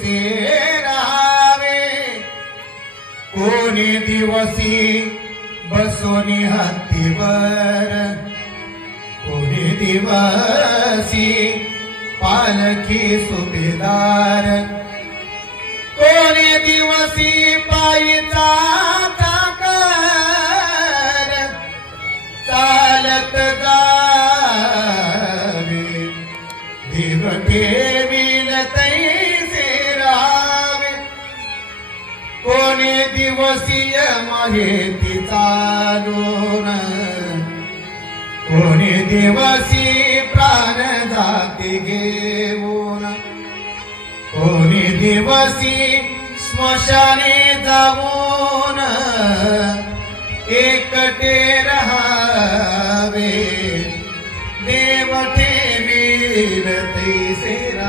વિશે રાવે કોને દિવસી બસો ની હાથીવર કોને દિવસી પાલખી સુબેદાર કોને દિવસી પાયતા તાકર ચાલત ગાવે દેવ દેવી લતૈ कोणी दिवसीय माहिती चालून. कोणी दिवसी प्राण जाती घेऊन. कोणी दिवसी स्मशाने जाऊन. एकटे रहावे. देव ठेवील तैसे